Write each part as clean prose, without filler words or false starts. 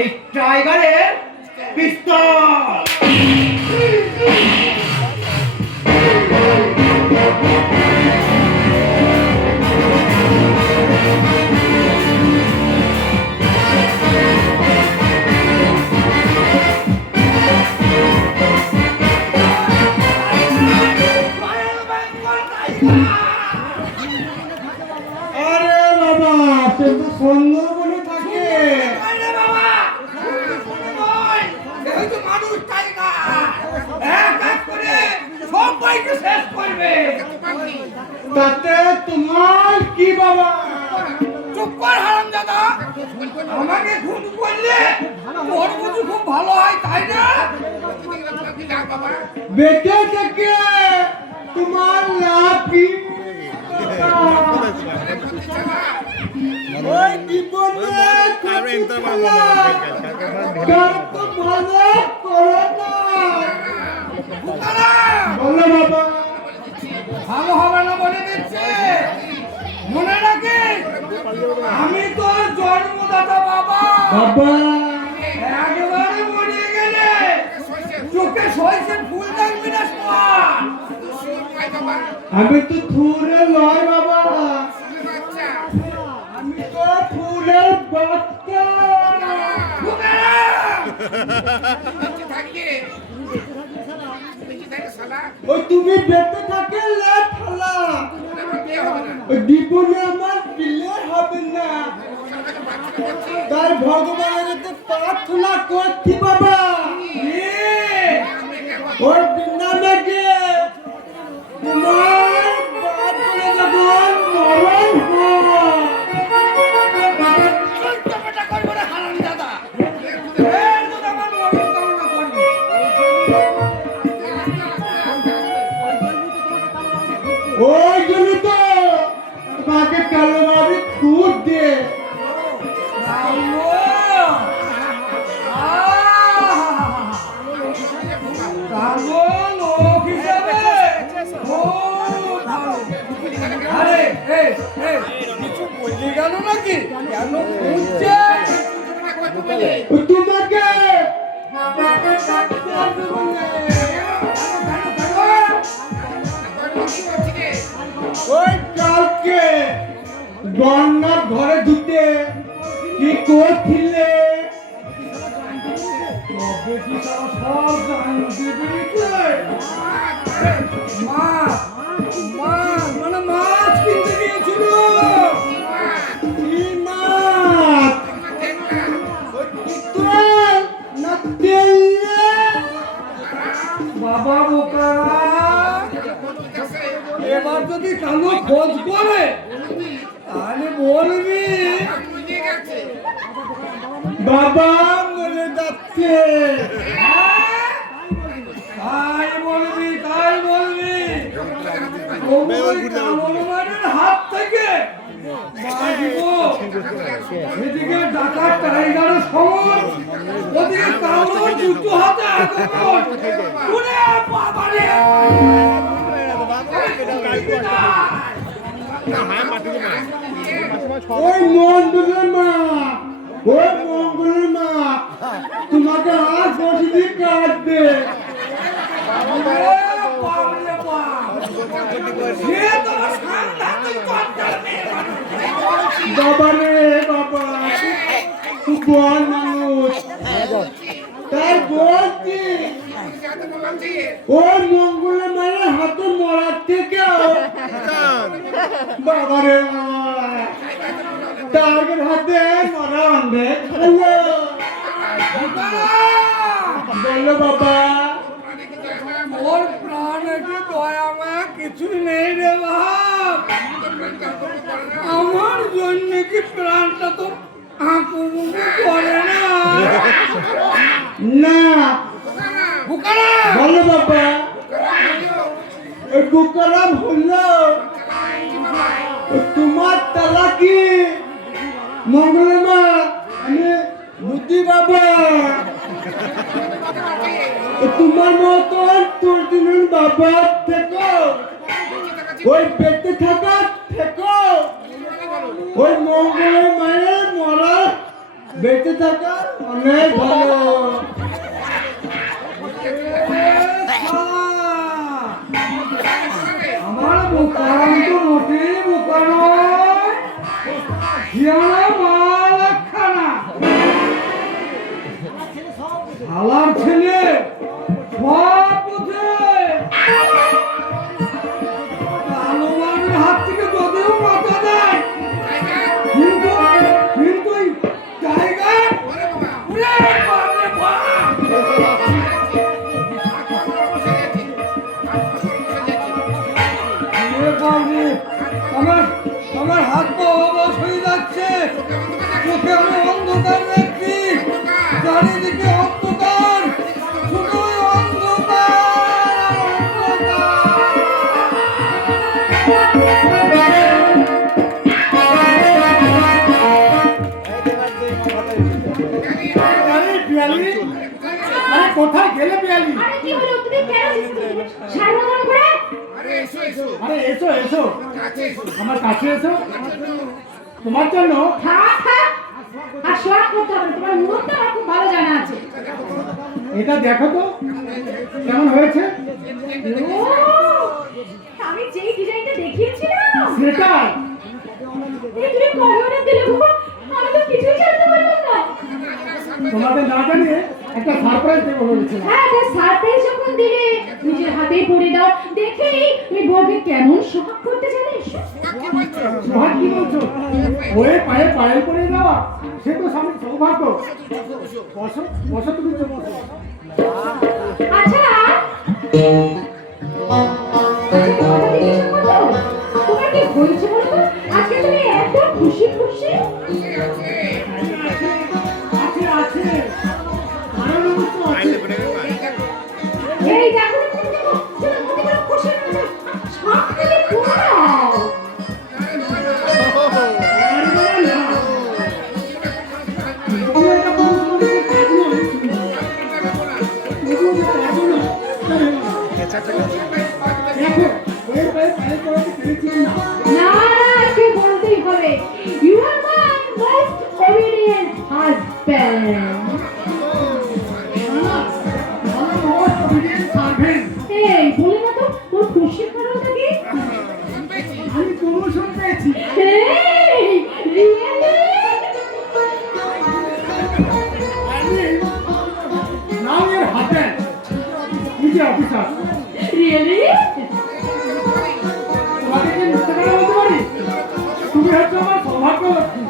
এই টাইগারের পিস্তল। তাতে তোমার কি বাবা? চুপ কর হারামজাদা, আমাকে খুন করলে তোর বুঝি খুব ভালো হয় তাই না? বেঁচে থেকে তোমার লাভ কি? ওই জীবনে ভালো করো না। বলো বাবা। ভালো হবে না বলে দিচ্ছে, মনে রাখিস আমি তোর জন্মদাতা বাবা। বাবা একবারে মরে গেলে চোখে সইছে ফুল দেখবি না। আমি তো থুরে লয় বাবা, আমি তো ফুলের বাচ্চা। ওই তুমি বেঁচে থাকে লেঠালা, ওই জীবনে আমার বিলে হবে না, তাই ভগবানের কাছে প্রার্থনা করছি বাবা। ওই বৃন্দাবনে গিয়ে তোমার বাপরে যখন মরণ হয়, ওই জন্য তো তোমাকে কালো ভাবে খুঁজ দিয়ে গেল নাকি? কেন খুঁজছে তোমাকে? ওই কালকে গন্নার ঘরে ঢুকে কি করছিলে? সব জানতে পেরেছে। মানে মাছ কিনতে গিয়েছিল। কি মাছ? ওই পিতল না তেলে? বাবা বোকা, এবার যদি কালো খোঁজ করে তাহলে বলবি বাবা মরে যাচ্ছে। তাই বলবি, তাই বলবি। কামড়ের হাত থেকে বাঁচব। এদিকে ডাকাত টাইগারের সময়, ওদিকে কামড় দুটো হাতে আক্রমণ। ওরে বাবারে! ওই মন্ডলের মা, ওই মঙ্গলের মা তোমাকে আর বসে কাটবে। বাবা রে বাবা, তুই বল মানুষ, তাই বলছি ওই মঙ্গলের মায়ের হাতে মরার থেকেও বাবা রে তার হাতে মরা অনেক ভালো। বললো বাবা, ওর প্রাণ একটু দয়া মায়া কিছুই নেই রে বাপ। আমার জন্য কি প্রাণটা তো আঁকুবুকু করে না? না বুকারা বললো বাবা, ওই বুকারাম হলো তোমার তালা কি মঙ্গলমা, আমি বুদ্ধি বাবা। তোমার মতন তোর দিনের বাবা থেকো, ওই বেঁচে থাকা থেকো, ওই মঙ্গলের মায়ের মরা বেঁচে থাকা অনেক ভালো। আমার বোকারাম তো মোটেই বোকা নয়, হিয়ানা মাল একখানা। শালার ছেলে সব বোঝে। কালো মানের হাত থেকে যদিও মাথা দেয়, কিন্তু কিন্তু এই টাইগার উড়ে বাপরে বাপ। এ বাবরে, আমার হাত পা অবশ হয়ে যাচ্ছে। চোখে আমি অন্ধকার দেখছি, চারিদিকে অন্ধকার, শুধুই অন্ধকার আর আরে পিয়ালি, আরে কোথায় গেলে পিয়ালি? আরে কি হলো, তুমি কেন সারমন করে? আরে এসো এসো, আমার কাছে এসো। তোমার জন্য থাক থাক, আর শোয়া করতে হবে, তোমার মুখটা আমার খুব ভালো জানা আছে। এটা দেখো তো কেমন হয়েছে। ও, আমি যেই ডিজাইনটা দেখিয়েছিলাম সেটাই এই তুমি কয়টা দিলে গো, আমি তো কিছুই জানতে পারলাম না। তোমাদের না জানিয়ে একটা সারপ্রাইজ দেবো বলেছিলাম। হ্যাঁ, তো সারপ্রাইজ যখন দিলে নিজের হাতেই পরে দাও, দেখেই তুমি বউকে কেমন সোহাগ করতে জানিস। সোহাগ কি বলছো? ওই পায়ে পায়েল করে দেওয়া, সে তো স্বামীর সৌভাগ্য। বসো বসো, তুমি তো বসো। আচ্ছা তোমার কি হয়েছে বলো তো? আজকে তুমি এত খুশি খুশি। আছে আছে, আরো লোক তো আছে। এই দেখো তুমি দেখো, তুমি মনে করে খুশি না, সব থেকে পুরাও। আরে বাবা না, তুমি এটা বলছো যে কাজ নয়, এগুলো যে কাজ নয়। দেখো, ওই পায়ে পায়েল করাতে পেরেছিলাম না। না আজকে বলতেই হবে, you are my most obedient husband. এই বলে না তো তোর খুশির কারণটা কি? আমি প্রমোশন পেয়েছি। এই রিয়েলি? নাও এর হাতে নিজে অফিসার। রিয়েলি? তোমাকে কি মিথ্যে কথা বলতে পারি? তুমি হচ্ছে আমার সৌভাগ্য লক্ষ্মী।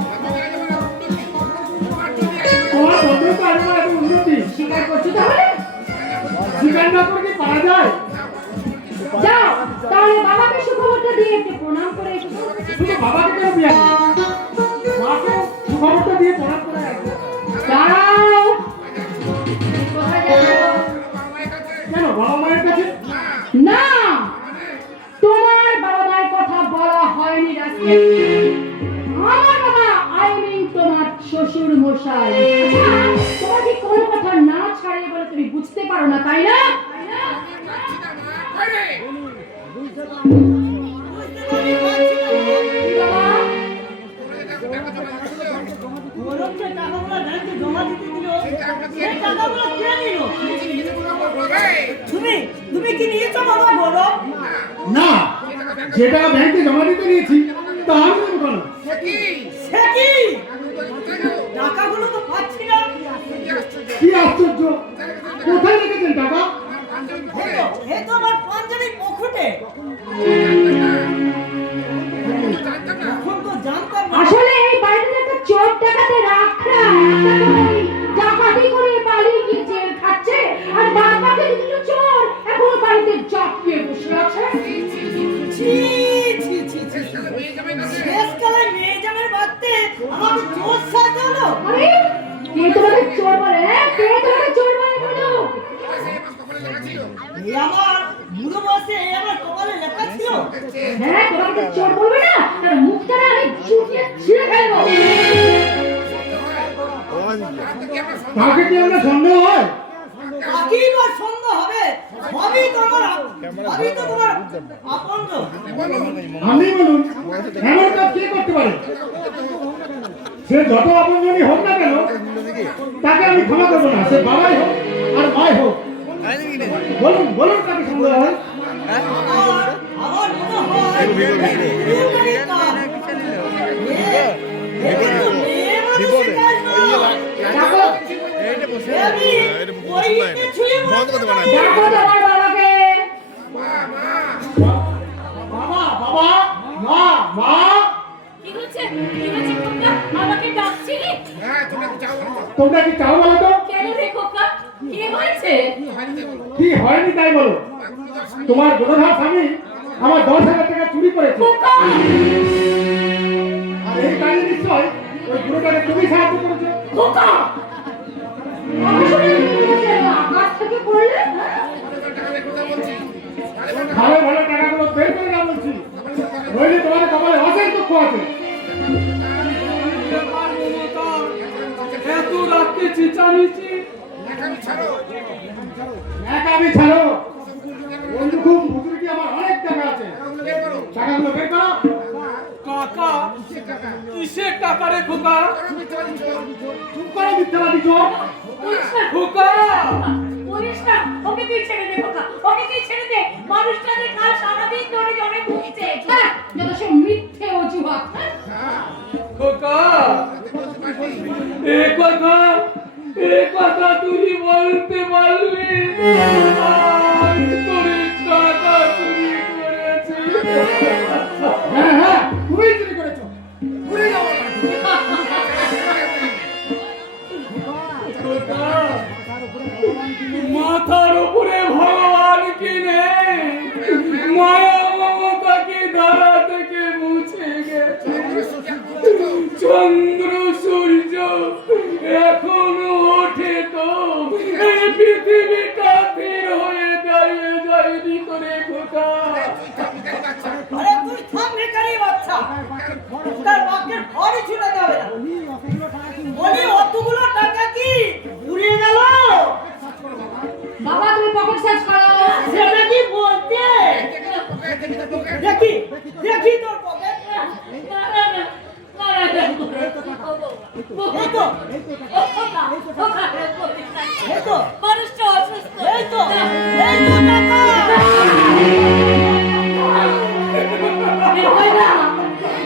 তোমার ভদ্রতা আর আমার এত উন্নতি স্বীকার করছো তাহলে? স্বীকার না করে কি পারা যায়? যাও তাহলে বাবাকে সুখবরটা দিয়ে একটু প্রণাম করে এসো। শুধু বাবাকে কেন বিয়ে করবো? মাকে সুখবরটা দিয়ে প্রণাম করে আসবো। দাঁড়াও, কোথায় যাবো? কেন বাবা মায়ের কাছে? না, তোমার বাবা মায়ের কথা বলা হয়নি রাস্তায়। আমার বাবা আই মিন তোমার শ্বশুর মশাই। আচ্ছা, তোমার কি কোনো কথা না ছাড়ে বলে তুমি বুঝতে পারো না, তাই না? কি বাবা? তুমি কি নিয়েছো বাবা বলো? না, যেটা ব্যাংকে জমা দিতে নিয়েছি তা আমি দেবো কেন? সে কি টাকাগুলো তো পাচ্ছি না। কি আশ্চর্য, কোথায় রেখেছেন টাকা? এ তো আমার পাঞ্জাবির পকেটে। এখন তো জানতাম না। আসলে এই বাড়িতে একটা চোর ডাকাতে রাখা একটা করে ডাকাতি করে পালিয়ে গিয়ে জেল খাচ্ছে, আর বাদ বাকি দুটো চোর এখন বাড়িতে জাপিয়ে বসে আছে। ছি ছি ছি ছি। শেষকালে মেয়ে জামের বাড়তে আমাকে চোর সাজালো। আরে কে তোমাকে চোর বলে? কে তোমাকে চোর বলে বলো? এই আমার বুড়ো বসে আমার কপালে লেখা ছিল। হ্যাঁ, তোমাকে চোর বলবে না, তার মুখটা না আমি চুটিয়ে ছিঁড়ে ফেলবো। কাকে কি আমরা সন্দেহ হয়? কাকেই বা সন্দেহ হবে? সবই তো তোমার আপনজন। আমি বলুন, এমন কাজ কে করতে পারে? সে যত আপনজনই হোক না কেন তাকে আমি ক্ষমা করবো না, সে বাবাই হোক আর মাই হোক। বলুন বলুন তাকে সন্দেহ হয়। আমার মনে হয় বিয়েবাড়ির কাজ। এ কিন্তু মেয়ে মানুষের কাজ নয়। ডাকো আমি ওই কিছুই বলতে পারি না। ডাকো তোমার বাবাকে। বাবা বাবা মা মা। কি হচ্ছে খোকা? আমাকে ডাকছিলি? তোমরা কি চাও বলো তো? কেন রে খোকা, কি হয়েছে? কি হয়নি তাই বলো। তোমার গুণধর স্বামী আমার 10,000 টাকা চুরি করেছে, খোকা, আর এই কাজে নিশ্চয় ওই বুড়োটাকে তুমি সাহায্য করেছো। খোকা, আমি শুনে আকাশ থেকে পড়লে ভালো ভালো টাকাগুলো বের করে না বলছি, নইলে তোমার কপালে অশেষ দুঃখ আছে। এত রাত্রে চিচামিচি একাবি ছাড়ো, ওইরকম বুজুর্গি আমার অনেক টাকা আছে, টাকাগুলো বের করো। কাকা কিসের টাকা রে খোকা? চুপ করো মিথ্যাবাদী চোর। খোকা বলিস না, ওকে তুই ছেড়ে দে খোকা, ওকে তুই ছেড়ে দে। মানুষটা যে কাল সারাদিন ধরে জলে ভুগছে। যত সব মিথ্যে অজুহাত। খোকা এ কথা তুই বলতে পারলি? তোর টাকা চুরি করেছি। হ্যাঁ হ্যাঁ তুমি চুরি করেছো, ঘুরে যাও। মাথার উপরে ভগবান কি নেই? মায়া মমতা কি ধারা থেকে মুছে গেছে? চন্দ্র সূর্য এখনো ওঠে তো এই পৃথিবীটা স্থির হয়ে দাঁড়িয়ে যায়নি করে খোকা। আরে তুই থাম বেকারি বাচ্চা। তার বাপের ঘরে ছিল যাবে না। বলি অতগুলো টাকা কি উড়িয়ে গেল? বাবা তুমি পকেট সার্চ করো। সেটা কি বলতে? দেখি দেখি তোর পকেট। এই তো এই তো মানুষটা অসুস্থ। এই তো এই তো টাকা।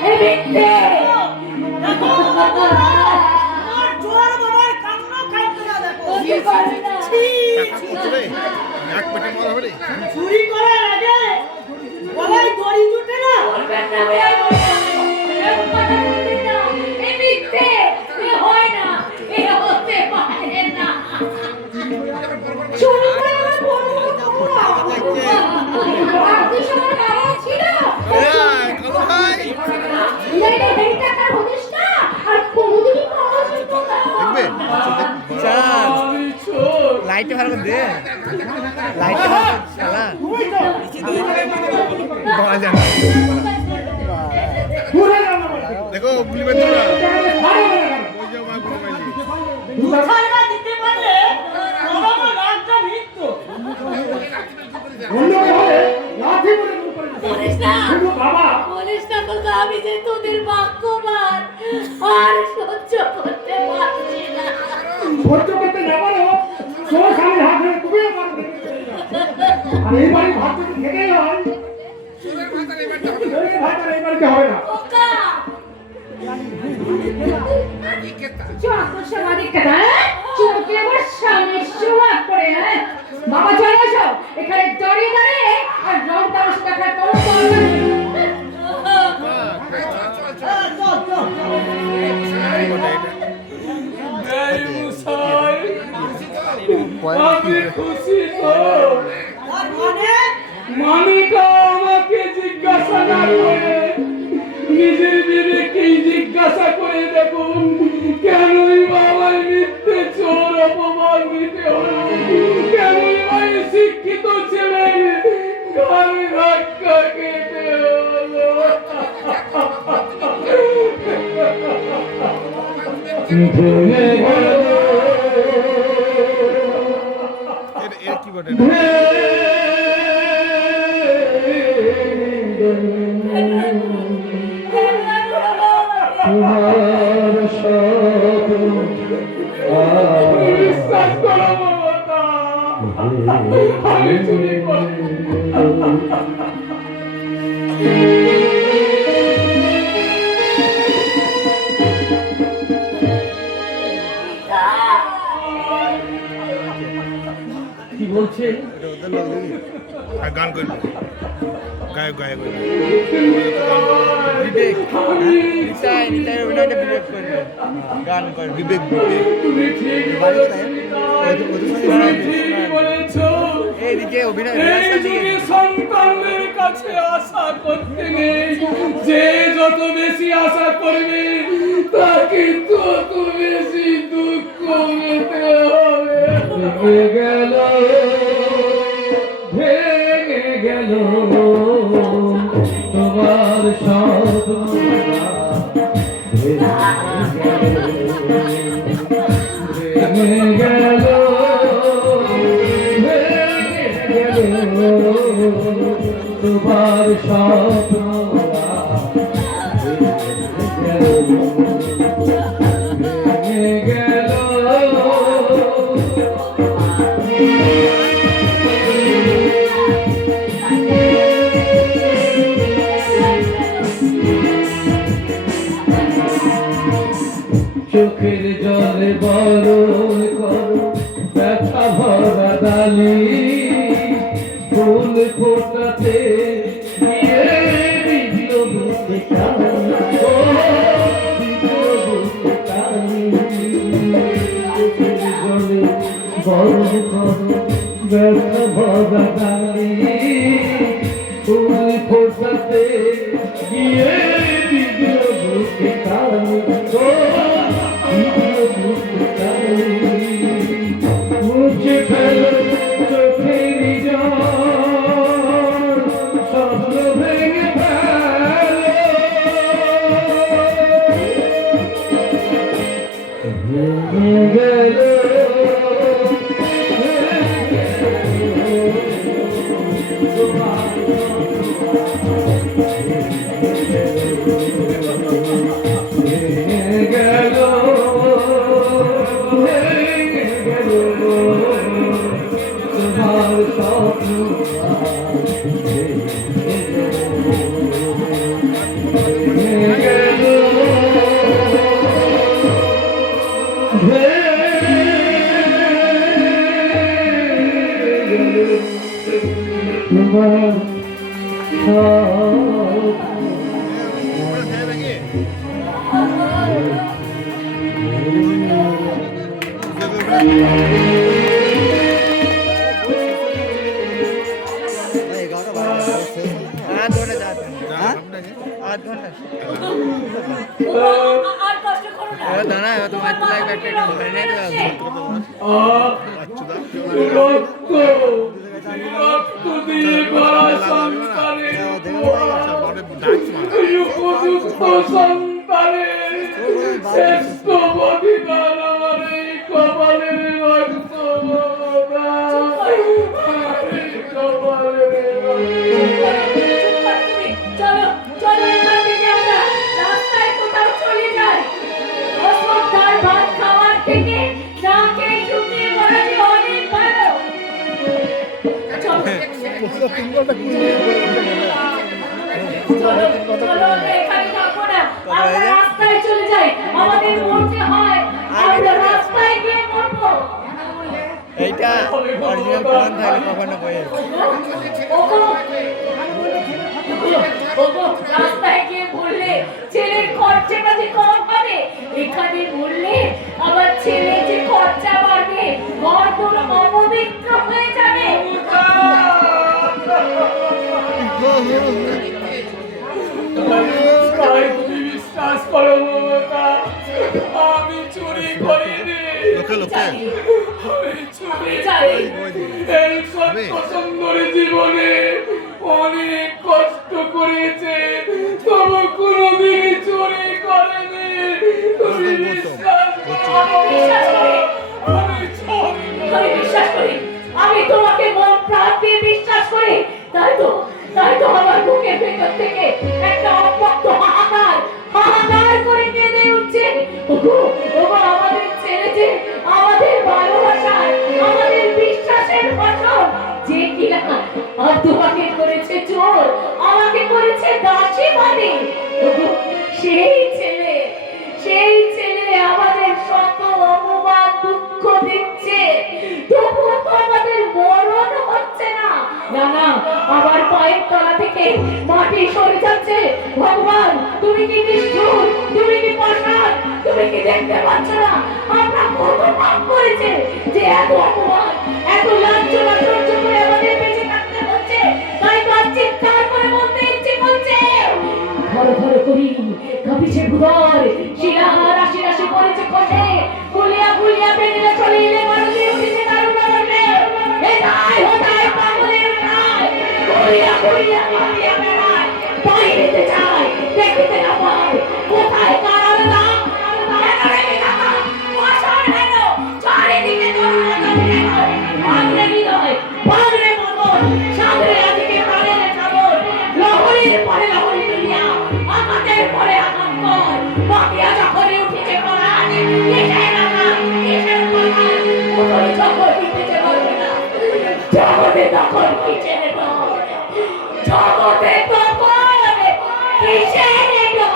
এই মিথ্যে। দেখো আমার জোয়ার বাবার কান্না কাটতে না দেখো। কি করবি না? ছি, ছি। চুরি করার আগে গলায় দড়ি জুটে না। বলবেন না ভাই, এরকম কথা বলবেন না। এই মিথ্যে, এ হয় না, এ হতে পারে না। চুরি করে আমার বড় বড় তোমরা। আর তুই সবার বাবা ছিল। এটা এই টাকার হদিস না, আর কোনোদিনই পাওয়া যেত না। আমি চোর। লাইটে ভালো করে দে, লাইটে ভালো করে শালা পাওয়া যায় না। ঘুরে যাও না বলে। দেখো গুলি বেঁধে না, টাকাটা ছাড়ো না কেন? ওই যে আমার গুলো পাইলি। ছাড়া দিতে পারলে বাবা মা রাগটা ভিড়তো। অন্যকে হলে লাঠি বলে দূর করে দিতে। বলিস না, কিন্তু বাবা বলিস না খোকা, আমি যে তোদের বাক্যবান আর সহ্য করতে পারছি না। সহ্য করতে না পারো, তোর স্বামীর হাত ধরে তুমিও পারবে। আর এই বাড়ি ভাত যদি খেতেই হয়, এই ভাতটা এই বাড়িতে হবে না। খোকা, চক্রসমাধি কেনা চোখে আমার স্বামীর সুবাদ করে। হ্যাঁ বাবা চলে এসো, এখানে দাঁড়িয়ে দাঁড়িয়ে আর রং তামাশা দেখার কোনো দরকার নেই। চল চল এই মুসাই, আমি খুশি তো। আর মানে মানিকা আমাকে জিজ্ঞাসা না করে নিজের বিবেকেই জিজ্ঞাসা করে দেখুন, কেনই বাবার মিথ্যে চোর অপমান দিতে হলো? কেনই ভাই শিক্ষিত ছেলে ঘরে ধাক্কা খেতে হলো? ভুলে গেল এর কি বটে? তোমার আমি চুরি করি। কি বলছে? গান করবে গায়ক গায়ক গান করে বিবেক বিবেক তুমি ঠিক বলেছো নিতা, তুমি ঠিক বলেছো। এইদিকে অভিনয় এই যুগে সন্তানদের কাছে আশা করতে নেই, যে যত বেশি আশা করবে তাকে তত বেশি দুঃখ পেতে হবে। ভেঙে গেল, ভেঙে গেল তোমার স্বপ্ন, ভেঙে গেল, তোমার স্বপ্ন ভেঙে গেল। চোখের জলে বরণ করো ব্যথা ভরা ডালি, ফুল ফোটাতে গিয়ে বিজল বুঝতে কালি, ও বিজল বুঝতে কালি। চোখের জলে বরণ করো ব্যথা ভরা ডালি, ফুল ফোটাতে গিয়ে বিজল বুঝতে কালি, ও মুছে ফেলো চোখের জল, স্বপ্ন ভেঙে ফেলো, ভেঙে গেল, ভেঙে গেল, ভেঙে গেল তোমার স্বপ্ন, ভেঙে গেল, তোমার আর কষ্ট করো না। দাঁড়া তোমার লাগবে একটা রক্ত রক্ত দিয়ে গড়া সন্তানের উপযুক্ত সন্তানের শ্রেষ্ঠ অধিকার আমার এই কপালের রক্ত, কপালের চলো চলো এখান থেকে আমরা রাস্তায় কোথাও চলে যাই। অসুবিধার ভাত খাওয়ার থেকে না খেয়ে শুকিয়ে মরা যে অনেক ভালো। চলো চলো আমরা এখানে থাকবো না, আমরা রাস্তায় চলে যাই। আমাদের মরতে হয়, আমরা রাস্তায় গিয়ে মরবো। এইটা অরিজিনাল প্ল্যান থাকলে কখনো বই রাস্তায় গিয়ে বললে ছেলের খরচাটা যে কম হবে, এখানে বললে আবার ছেলে যে খরচা বাড়বে, ঘর পুরো অপবিত্র হয়ে যাবে। তাই তুমি বিশ্বাস করো মমতা, আমি চুরি করিনি, জানি, আমি চুরি জানি। এই সত্য সুন্দর জীবনে অনেক কষ্ট করেছে, তবু কোনোদিন চুরি করেনি। তুমি বিশ্বাস করো, বিশ্বাস করি। আমি চুরি আমি বিশ্বাস করি, আমি তোমাকে মন প্রাণ দিয়ে বিশ্বাস করি। তাই তো আমার বুকের ভেতর থেকে একটা অব্যক্ত হাহাকার করে কেঁদে উঠছে। ওগো ওগো, আমাদের ছেলে যে আমাদের ভালোবাসার, আমাদের বিশ্বাসের দিচ্ছে, তবুও তো আমাদের মরণ হচ্ছে না। না না, আমার পায়ের তলা থেকে মাটি সরে যাচ্ছে। ভগবান, তুমি কি নিষ্ঠুর, তুমি কি পাষাণ, তুমি কি দেখতে পাচ্ছ না আমরা কত পাপ করেছি যে এত অপমান, এত লাঞ্ছনা সহ্য করে আমাদের বেঁচে থাকতে হচ্ছে? তাই তো আজ চিৎকার করে বলতে ইচ্ছে করছে, ধরো ধরো করি কাঁপিছে ভূগর, শিলা রাশি রাশি পড়েছে কষে, গুলিয়া গুলিয়া বেরিয়ে চলে এলে মানুষের উঠিছে দারুণ আনন্দে। এটাই হতায় পাগলের প্রায়, গুলিয়া গুলিয়া মারিয়া বেড়ায়, বাইরেতে যায় দেখিতে না পায় কোথায় কারার নাম। কেন রে বিধাতা, বসার কেন চারিদিকে তোর কাছে ভাঙরে হৃদয়, ভাঙরে মন, সাগরে আজকে প্রাণের খবর, লহরীর পরে লহরী দুনিয়া, আঘাতের পরে আঘাত কর, বাকিয়া যখন উঠিতে পড়ান, কিসের আঘাত, কিসের পড়ান, উঠলি যখন উঠিতে পারবে না, জগতে তখন কিসের ডর, জগতে তখন কিসের ডর।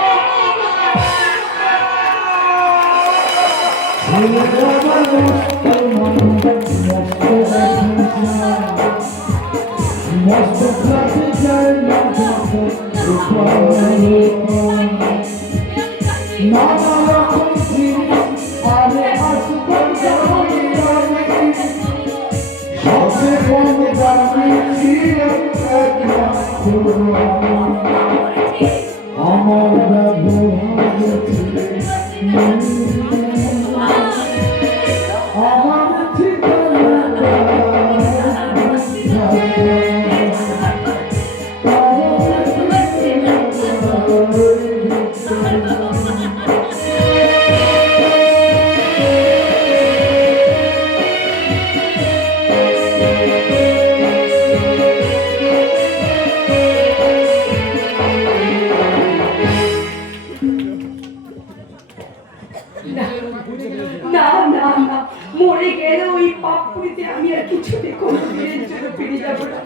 না না না, মরে গেলে ওই পাপ পুরিতে আমি আর কিছুতে কোনোদিনের জন্য ফিরে যাবো না।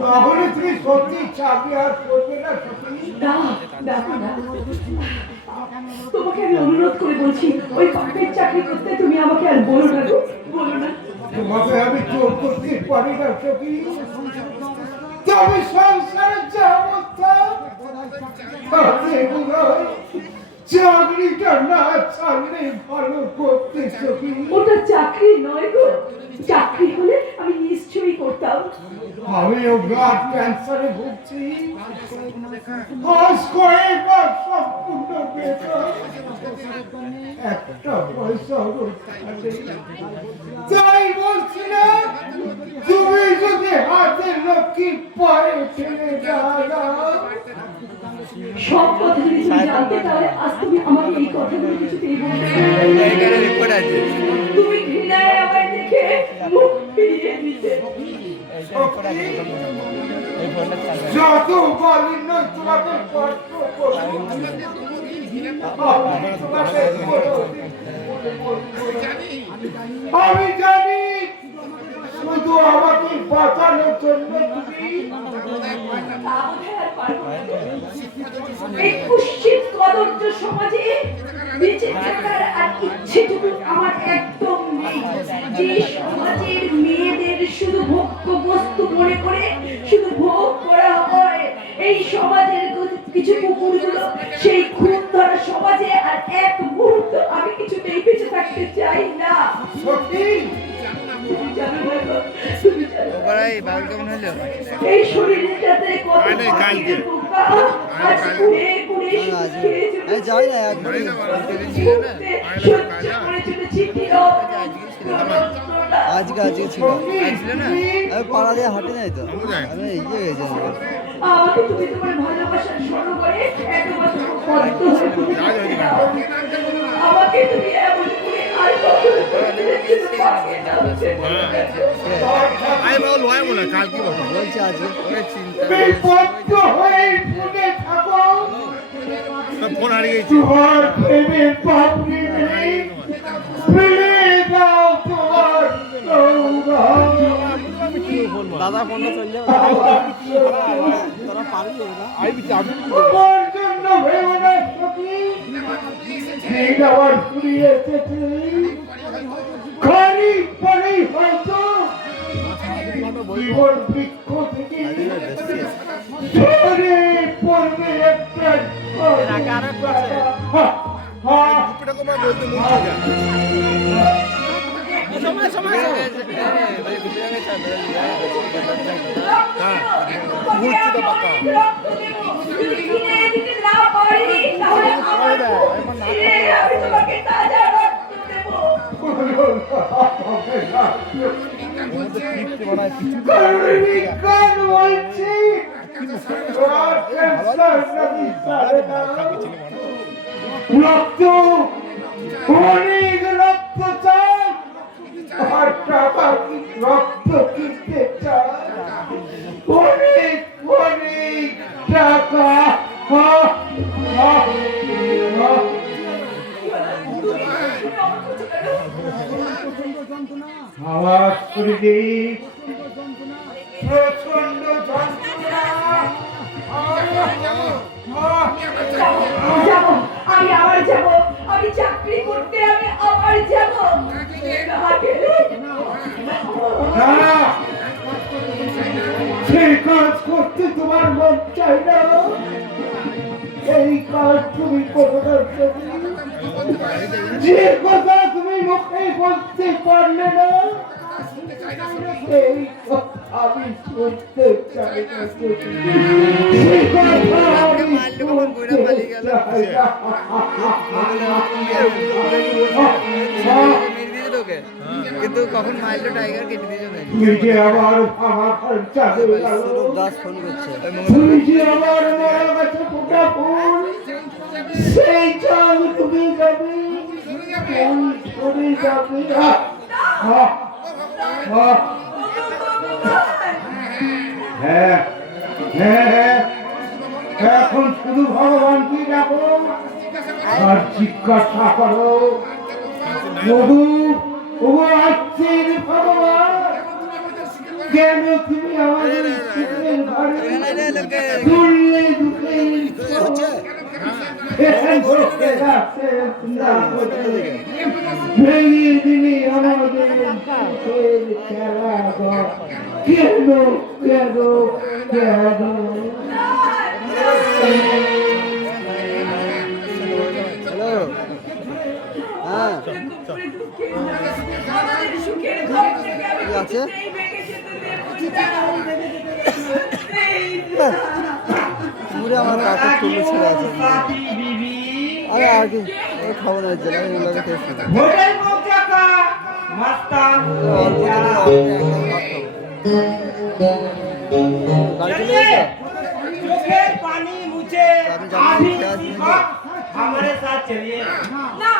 তাহলে তুমি সত্যি চাকরি আর করবে না সত্যি? না না না, তোমাকে আমি অনুরোধ করে বলছি, ওই পাপের চাকরি করতে তুমি আমাকে আর বলো না গো, বলো না। তোমাকে আমি জোর করতে পারি না সত্যি। তবে সংসারের যে অবস্থা, তাতে মনে হয় চাকরিটা না ছাড়লে ভালো করতে সত্যি। ওটা চাকরি নয় গো, চাকরি হলে আমি নিশ্চয়ই করতাম। আমিও ব্লাড ক্যান্সারে ভুগছি, আজ কয়েকবার সম্পূর্ণ বেকার, একটা পয়সা রোজগার নেই। তাই বলছি না, তুমি যদি হাতের লক্ষ্মী পায়ে ঠেলে দাঁড়াও। সব কথা যদি তুমি জানতে, তাহলে আজ তুমি আমাকে এই কথাগুলো কিছুতেই বলতে এখানে রিপোর্ট আছে। তুমি ঘৃণায় আমায় দেখে মুখ ফিরিয়ে দিতে। যত বলেন না তোমাকে কষ্ট করবো, আমি জানি শুধু আমাকে বাঁচানোর জন্য তুমি এই কুৎসিত কদর্য সমাজে বেঁচে থাকার আর ইচ্ছেটুকু আমার একদম নেই। যে সমাজের মেয়েদের শুধু ভোগ্য বস্তু মনে করে শুধু ভোগ করা হয়, এই সমাজের কিছু কুকুরগুলো সেই খুন ধরা সমাজে আর এক মুহূর্ত আমি কিছুতেই বেঁচে থাকতে চাই না। সত্যি তুমি জানো না গো, তুমি জানো না। ওরাই বাবু কেমন হলো? এই শরীরটাতে কত পাখির পোকা আজ পুড়ে পুড়ে শুকিয়ে চলেছে। যাই না একবার মুহূর্তে সহ্য করে চলেছি নীরব যন্ত্রণা। আজকে ছিল আমি পাড়া দিয়ে হাঁটে নাই তো, আমি ইয়ে হয়েছে আমাকে তুমি তোমার ভালোবাসার সরোবরে একমাত্র পদ্ম হয়ে ডুবে দাও। আমাকে তুমি এমন করে আর কখনো কোনোদিনের জন্য পাঠিয়ে দাও বলছি আজকে বিপদ হয়ে পুড়ে থাকো, তোমার প্রেমের পাপড়ি নেই, ফিরে দাও তোমার সৌভাগ্য। দাদা ফোনটা চল যাবে তোরা পারবি না। আমার জন্য ভেবো না সখী, এই আমার ফুরিয়ে এসেছে। খালি পরেই হয়তো জীবন বৃক্ষ থেকে ঝরে পড়বে একটা রক্ত অনেক রক্ত চাই আর টাকা রক্ত কিনতে চাই অনেক অনেক টাকা আওয়াজ করে দিই প্রচন্ড যন্ত্রণা যাবো, আমি আবার যাবো, আমি চাকরি করতে আমি আবার যাবো। না, সেই কাজ করতে তোমার মন চাই না এই কাজ তুমি করো না যে কথা তুমি মুখে বলতে পারলে না এই কথা আমি শুনতে চাই না সেই কথা আমি শুনতে চাই না কিন্তু কখন মাইলটা টাইগার কেটে দিয়েছে তুই যে আবার আমার চাঁদে গেল দাস ফোন করছে তুই যে আবার মারা গেছে ফোটা ফুল সেই চাঁদ তুমি যাবে ফুল ছড়ে যাবে হ্যাঁ হ্যাঁ এখন শুধু ভগবান কি ডাকো আর জিজ্ঞাসা করো প্রভু ওগো আছেন ভগবান কেন তুমি আমাদের সুখের ঘরে তুললে দুঃখের ভেঙে দিলে আমাদের সুখের খেলা কেন কেন কেন হ্যালো হ্যাঁ আছে পুরো আমার কাছে চলে ছেড়ে আছে আরে আর কি খাবো না জেলা এগুলোকে টেস্ট হোটেল কোথাকা মাস্তান অল্প चलिए चोखे पानी मुझे आधी सीखा हमारे साथ चलिए না,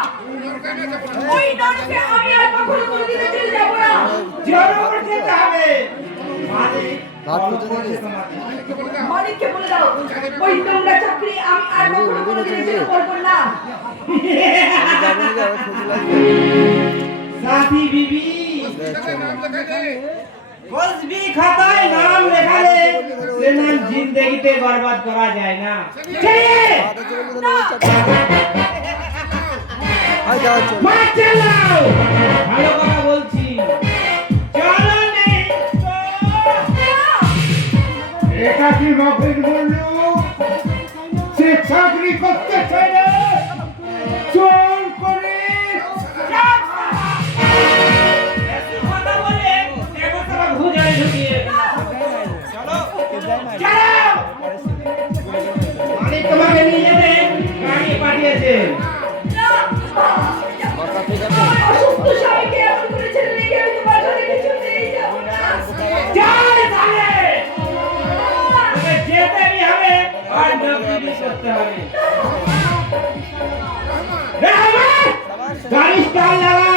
ওই নরকে আমি আর কখনো কোনোদিনও চলে যাবো না। जरूर से जावे मालिक ভাত খেতে নাকি মালিককে বলে দাও, ওই নোংরা চাকরি আমি আর কখনো কোনোদিনও করবো না। যাবো নাকি আবার খুশি লাগবে साथी बीबी कुछ भी खाताय नाम लिखा ले लेकिन जिंदगी ते बर्बाद करा जाए ना चलिए ভাত চলে গেছে না চাটা আই যাও চল মার চালাও ভালো কথা বলছি চলো নেই এটা কি বাপের বললো সে চাকরি করতে চায় না চোর করে কথা বলে দেখো সারা ভুজায় ঢুকিয়ে চলো আমি তোমাকে নিয়ে যাবে গাড়ি পাঠিয়েছে কথা ঠিক আছে আমার অসুস্থ স্বামীকে এমন করে ছেড়ে রেখে আমি তোমার ঘরে কিছু নিয়ে যাবো না। চল তাহলে তোকে যেতে भी হবে আর নকরি भी করতে হবে रहमान गाड़ी स्टार्ट लगा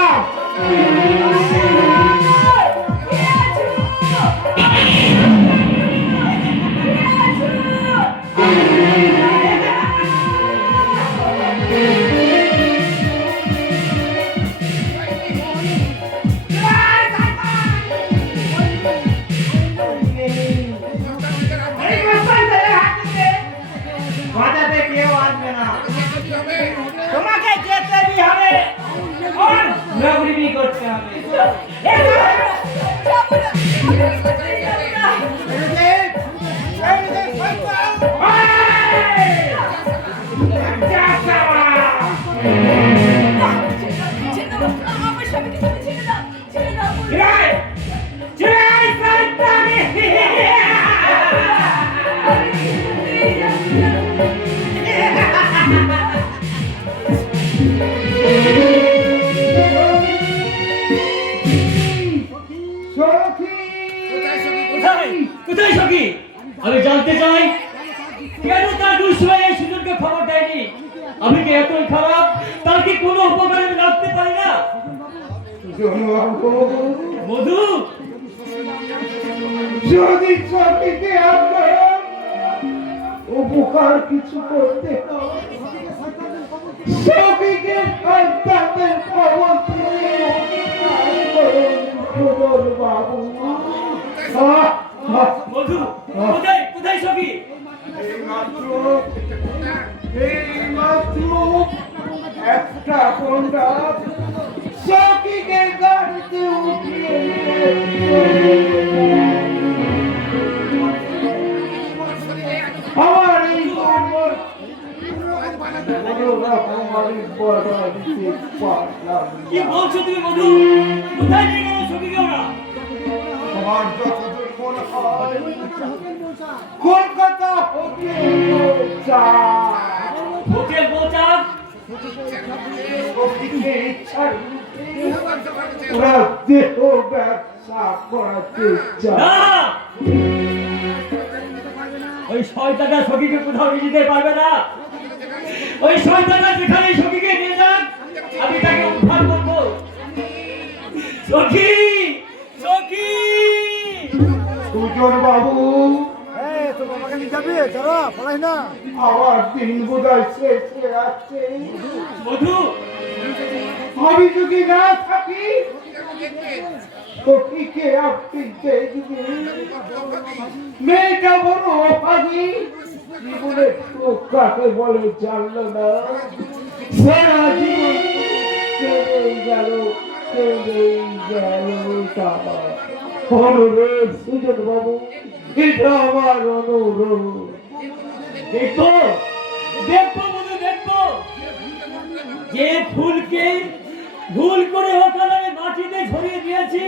বাজাতে কেউ আসবে না তোমাকে যেতে भी হবে और नौकरी भी করতে হবে আমার স্বামীকে তুমি ছেড়ে দাও, ছেড়ে দাও বলছি। কোথায় সখী? আমি জানতে চাই কেন তার দুঃসময়ে এই সুযোগকে খবর দেয়নি? আমি কি এতই খারাপ? তার কি কোনো উপকারে আমি রাখতে পারি না? মধু, যদি সখীকে আপনার উপকার কিছু করতে হয়, সখীকে সন্তানের খবর দিয়ে বাবু। মধু, কোথায় সখী? এইমাত্র একটা কোনটা সখীকে গাড়িতে উঠিয়ে আমার এই খবর কি বলছো তুমি মধু? কোথায় নিয়ে গেল সখীকে ওরা? তোমার যতদূর মনে হয় কলকাতা হোটেল পৌঁছাক। সখীকে ইচ্ছার ওরা দেহ ব্যবসা করাতে চায়। না, ওই শয়তানটা সখীকে কোথাও নিয়ে যেতে পারবে না। ওই শয়তানটা যেখানে সখীকে নিয়ে যাক, আমি তাকে উদ্ধার করবো। সখী, সখী, সুজন বাবু, আমার দিন বোধহয় শেষ হয়ে আসছে। মধু, আমি যদি না থাকি সখীকে আপনি দেখবেন। মেয়েটা বড় অভাগী, জীবনে সুখ কাকে বলে জানলো না। সারা জীবন কেঁদেই গেল তারা। অনুরোধ সুজন বাবু, এটা আমার অনুরোধ। দেখো দেখো মধু, দেখো যে ফুলকে ভুল করে ওখানে মাটিতে ছড়িয়ে দিয়েছি,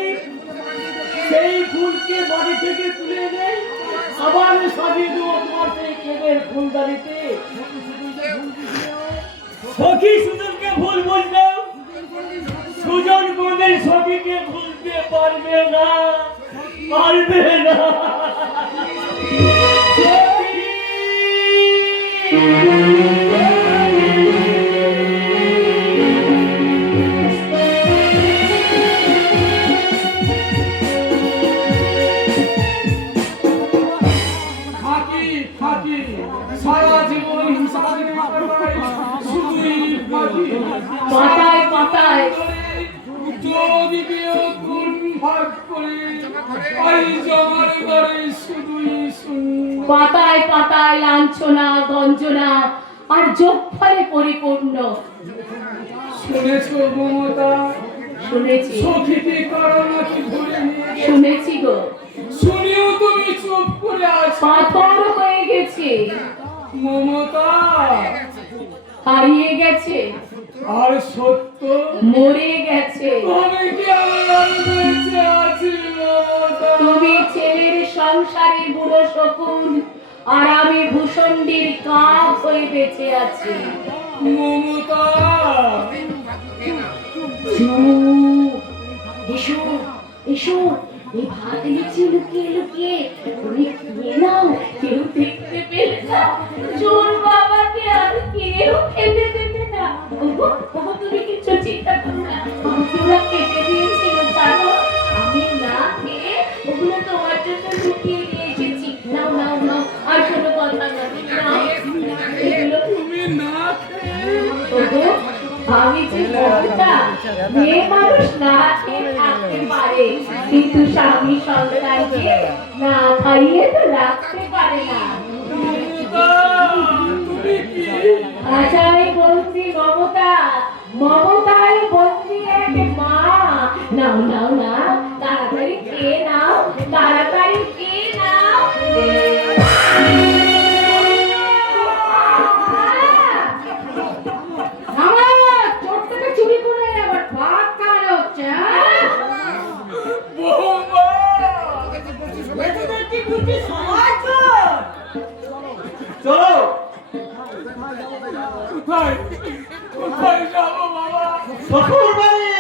সেই ফুলকে বাড়ি থেকে তুলে এনে আবার সাজিয়ে দেবো তোমার সেই কেবের ফুলদানিতে। সখী সুজনকে ভুল বুঝলেও সুজন কোনদিন সখীকে ভুলতে পারবে না, পারবে না। ফাঁকি সারা জীবন শুধুই ফাঁকি। পাতায় পাতায় যদি কেউ গুণ ভাগ করে আই জমার ঘরে শুধুই শূন্য। পাতায় পাতায় লাঞ্ছনা গঞ্জনা আর যোগফলে পরিপূর্ণ। শুনেছো মমতা? শুনেছি, সখীকে কারো নাকি ধরে নিয়ে গেছে। শুনেছি গো। শুনেও তুমি চুপ করে আছো। পাথর হয়ে গেছে, মমতা হারিয়ে গেছে, আর সত্য মরে গেছে। আমি কি আর বেঁচে আছি মমতা? তুমি ছেলের সংসারে বুড়ো শকুন, আর আমি ভূষণ্ডির কাপ হয়ে বেঁচে আছি। মমতা এসো এসো, এই ভাত এনেছি লুকিয়ে লুকিয়ে, তুমি খেয়ে নাও, কেউ দেখতে পেলে না। চোর বাবাকে আর কেউ খেতে দেবে না। ওগো, ওগো, তুমি কিছু চিন্তা করো না, আমাকে ওরা খেতে দিয়েছিল জানো। আমি না খেয়ে ওগুলো তোমার জন্য লুকিয়ে নিয়ে এসেছি। নাও নাও নাও, আর কোনো কথা না, নাও এগুলো। তুমি না খেয়ে ওগো, আমি যে মমতা, মেয়ে মানুষ না খেয়ে থাকতে পারে, কিন্তু স্বামী সন্তানকে না খাইয়ে তো রাখতে পারে না। মমতা তুমি কি আচ্ছা, আমি বলছি মমতা, মমতায় বন্দি এক মা। নাও নাও নাও, তাড়াতাড়ি খেয়ে নাও, তাড়াতাড়ি খেয়ে নাও। আমার চোরটাকে চুরি করে আবার ভাগ খাওয়ানো হচ্ছে, হ্যাঁ? বৌমা এদের কি বুদ্ধি সমাজ চলো কোথায় কোথায় যাবো বাবা? শ্বশুর বাড়ি।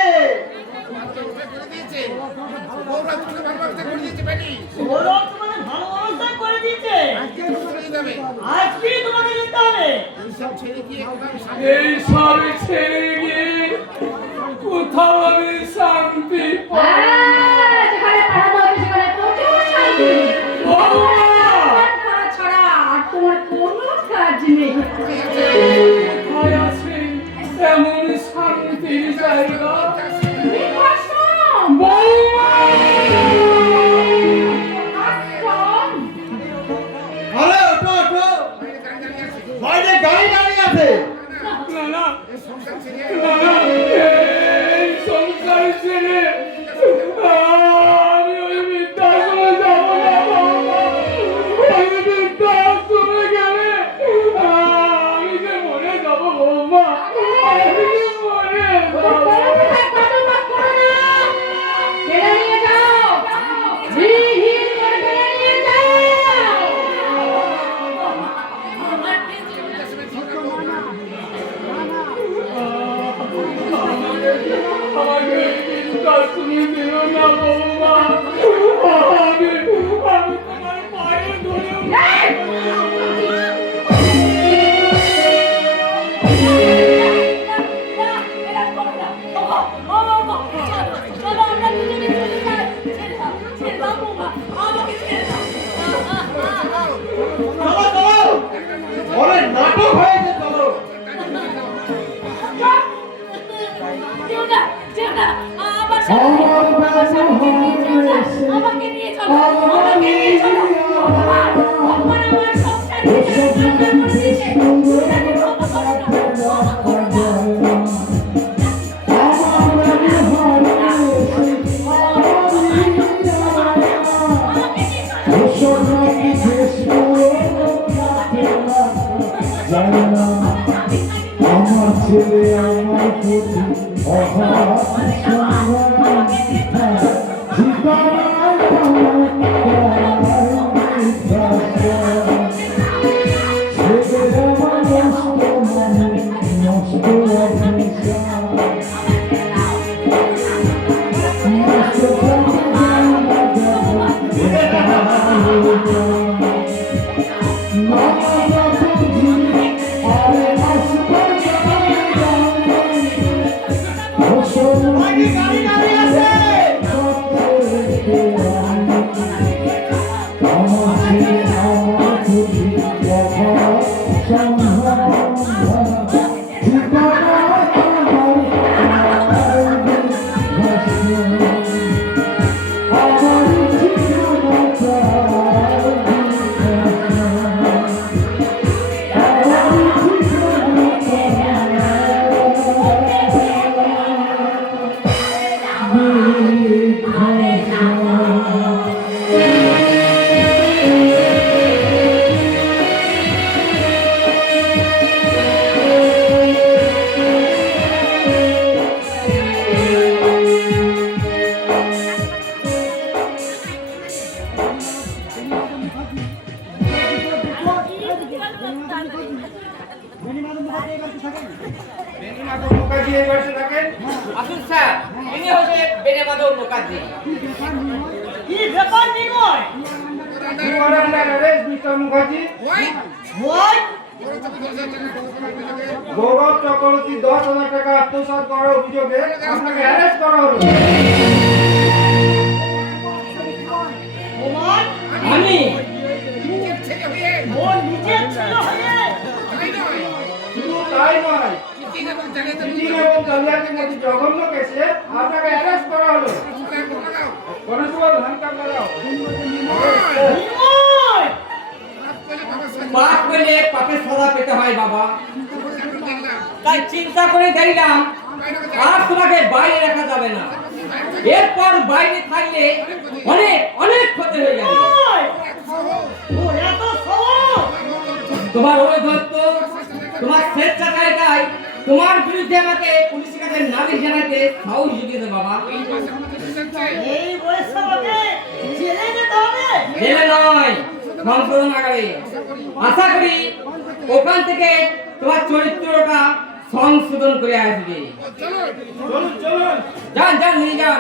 ওরা তোমাকে ভালো অবস্থা করে দিয়েছে আজকে তোমাকে যেতে হবে এই সব ছেড়ে গিয়ে কোথাও আমি শান্তি পাই না। হ্যাঁ, যেখানে পাঠাতে হবে সেখানে প্রচুর শান্তি। বৌমা খাওয়া ছাড়া আর তোমার কোনো কাজ নেই। কোথায় আছে এমন শান্তির জায়গা? বৃদ্ধাশ্রম, বৌমা আশ্রম। আরে ওঠো ওঠো, বাইরে গাড়ি দাঁড়িয়ে আছে। না না না, এই সংসার ছেড়ে আমি ওই বৃদ্ধাশ্রমে যাবো না বৌমা। ওই বৃদ্ধাশ্রমে গেলে আমি যে মরে যাবো বৌমা, আমি যে মরে যাবো। টেনে নিয়ে যাও, হিড় হিড় করে টেনে নিয়ে যাও। আমাকে এই বৃদ্ধাশ্রমে দিও না বৌমা। আমি তোমার পায়ে ধরে চলো চলো, অনেক নাটক হয়েছে, চলো। আমাকে নিয়ে চলো, আমাকে নিয়ে চলো। ভগবান আমার সংসার থেকে রান্না করতেছে, ওটাকে ক্ষমা করো না, ক্ষমা করো না। আমাকে নিয়ে চলো। আমার ছেলে আমার প্রতি অভাব বাইরে গাড়ি দাঁড়িয়ে আছে। আসুন স্যার, ইনি হচ্ছে বেনেমাদর মুখার্জি। কি ব্যাপার নিময় হোয়াট গৌরব চক্রবর্তী 10,000 টাকা আত্মসাৎ করার অভিযোগে আপনাকে অ্যারেস্ট করা হলো। ওমান আমি ওর নিজের ছেলে হয়ে শুধু তাই নয়, চিটিং এবং জালিয়াতির মতো জঘন্য কেসে আপনাকে অ্যারেস্ট করা হলো। কনস্টেবল হ্যান্ডকাপ লাগাও। নিময় পাপ করলে পাপের সজা পেতে হয় বাবা। তাই চিন্তা করে দেখলাম আর তোমাকে বাইরে রাখা যাবে না। এরপর বাইরে থাকলে অনেক অনেক ক্ষতি হয়ে যাবে। ও এত সহজ তোমার অবৈধত্ব, তোমার স্বেচ্ছাচারিতায় তোমার বিরুদ্ধে আমাকে পুলিশের কাছে নালিশ জানাতে সাহস জুগিয়েছে বাবা। এই বয়সে আমাকে জেলে যেতে হবে জেলে নয়, সংশোধনাগারে। আশা করি ওখান থেকে তোমার চরিত্রটা সংশোধন করে আসবে। চলুন চলুন। যান যান, নিয়ে যান।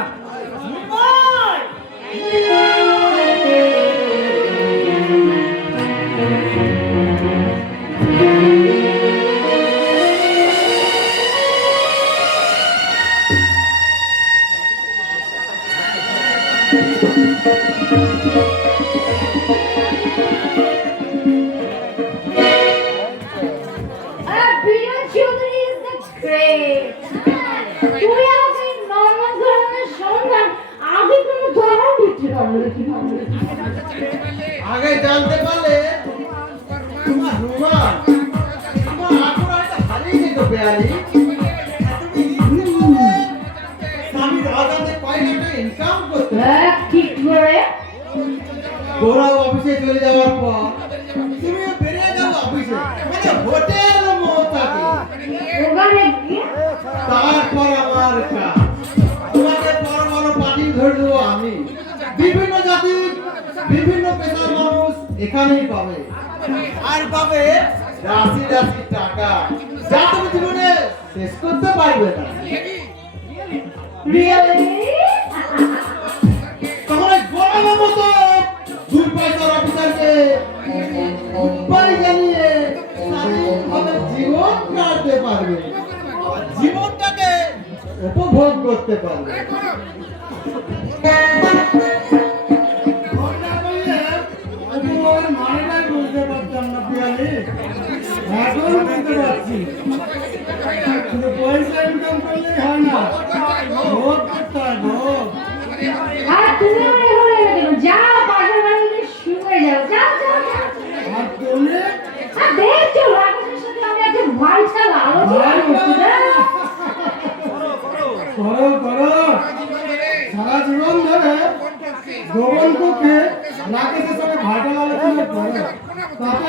ভাই Binod Chowdhury is the great. তুই আমাকে নর্মাল ধরনের সন্ধান আগে কোনো ধরন দিতে পারবে আগে জানতে পারলে তোমার রুমাল তোমার আকুড়াটা হারিয়ে যেত বেয়ালি। স্বামীর আদাতে পয়সাটা ইনকাম করতে ঠিক করে তোরা অফিসে চলে যাওয়ার পর তুমিও বেরিয়ে যাবো অফিসে, মানে হোটেল মোতাকে। ওখানে গিয়ে তারপর আমার কাজ, তোমাকে বড় বড় পার্টি ধরে দেবো আমি। বিভিন্ন জাতির বিভিন্ন পেশার মানুষ এখানেই পাবে, আর পাবে রাশি রাশি টাকা, যা তুমি জীবনে শেষ করতে পারবে না। really তখন ওই গরমের মতো 2 পয়সার অফিসারকে বাড়ি জানিয়ে স্বাধীনভাবে জীবন কাটাতে পারবে, জীবনটাকে উপভোগ করতে পারবে। মানেটাই বুঝতে পারতাম না পিয়ালি, এখন বুঝতে পারছি। শুধু পয়সা ইনকাম করলেই হয় না, ভোগ করতে হয়, ভোগ। আর তুমি আমার এখানে এনে দেবো যাও পাশের বাড়িতে শুয়ে যাও যাও যাও যাও আর তুমি আর দেখছো রাকেশের সাথে আমি আজকে ভাইসাল আলোচনা করছি যাও করো করো, সারা জীবন ধরে গোবল কুকে রাকেশের সাথে ভাটাল আলোচনা করো, তাতে